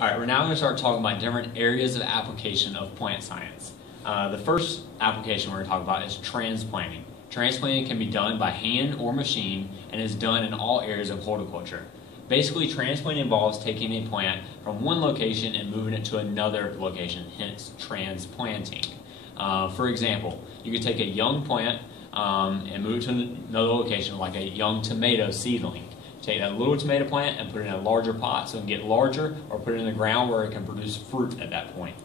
All right, we're now going to start talking about different areas of application of plant science. The first application we're going to talk about is transplanting. Transplanting can be done by hand or machine and is done in all areas of horticulture. Basically, transplanting involves taking a plant from one location and moving it to another location, hence transplanting. For example, you could take a young plant and move it to another location, like a young tomato seedling. Take that little tomato plant and put it in a larger pot so it can get larger, or put it in the ground where it can produce fruit at that point.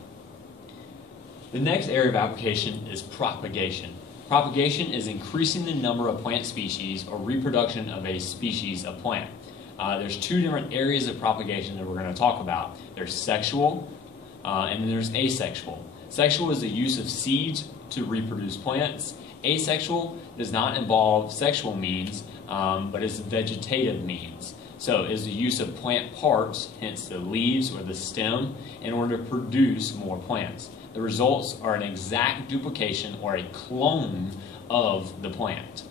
The next area of application is propagation. Propagation is increasing the number of plant species or reproduction of a species of plant. There's two different areas of propagation that we're going to talk about. There's sexual and then there's asexual. Sexual is the use of seeds to reproduce plants. Asexual does not involve sexual means, but is vegetative means. So it is the use of plant parts, hence the leaves or the stem, in order to produce more plants. The results are an exact duplication or a clone of the plant.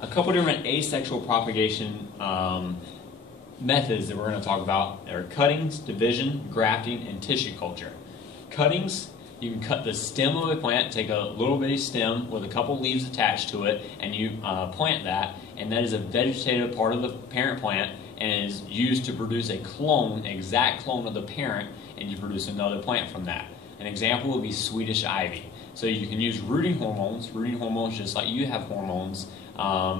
A couple different asexual propagation methods that we're going to talk about are cuttings, division, grafting, and tissue culture. Cuttings, you can cut the stem of a plant, take a little bitty stem with a couple leaves attached to it, and you plant that, and that is a vegetative part of the parent plant and is used to produce a clone, an exact clone of the parent, and you produce another plant from that. An example would be Swedish ivy. So you can use rooting hormones. Rooting hormones, just like you have hormones,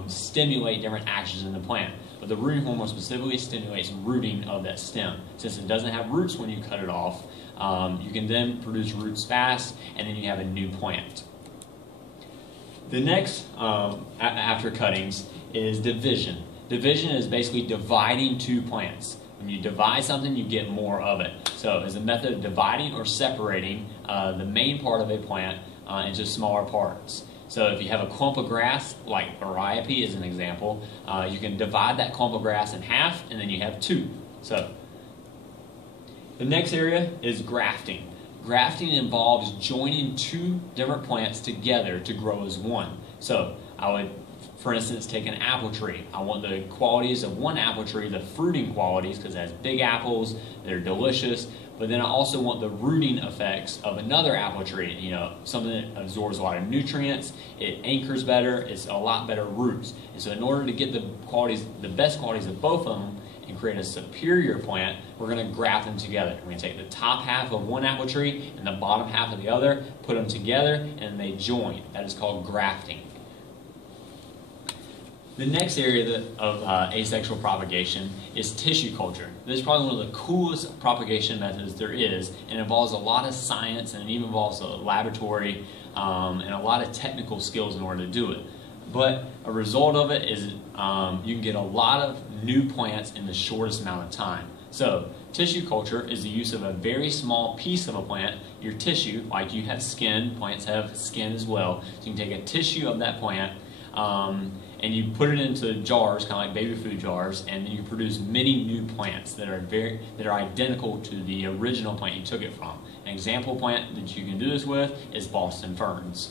stimulate different actions in the plant. But the rooting hormone specifically stimulates rooting of that stem. Since it doesn't have roots when you cut it off, you can then produce roots fast, and then you have a new plant. The next, after cuttings, is division. Division is basically dividing two plants. When you divide something, you get more of it. So it's a method of dividing or separating the main part of a plant into smaller parts. So if you have a clump of grass, like Bryopia is an example, you can divide that clump of grass in half, and then you have two. So the next area is grafting. Grafting involves joining two different plants together to grow as one. So I would, for instance, take an apple tree. I want the qualities of one apple tree, the fruiting qualities, because it has big apples, they're delicious, but then I also want the rooting effects of another apple tree, you know, something that absorbs a lot of nutrients, it anchors better, it's a lot better roots. And so in order to get the qualities, the best qualities of both of them and create a superior plant, we're going to graft them together. We're going to take the top half of one apple tree and the bottom half of the other, put them together, and they join. That is called grafting. The next area of asexual propagation is tissue culture. This is probably one of the coolest propagation methods there is, and involves a lot of science, and it even involves a laboratory and a lot of technical skills in order to do it. But a result of it is you can get a lot of new plants in the shortest amount of time. So tissue culture is the use of a very small piece of a plant, your tissue, like you have skin, plants have skin as well. So you can take a tissue of that plant and you put it into jars, kind of like baby food jars, and then you produce many new plants that are identical to the original plant you took it from. An example plant that you can do this with is Boston ferns.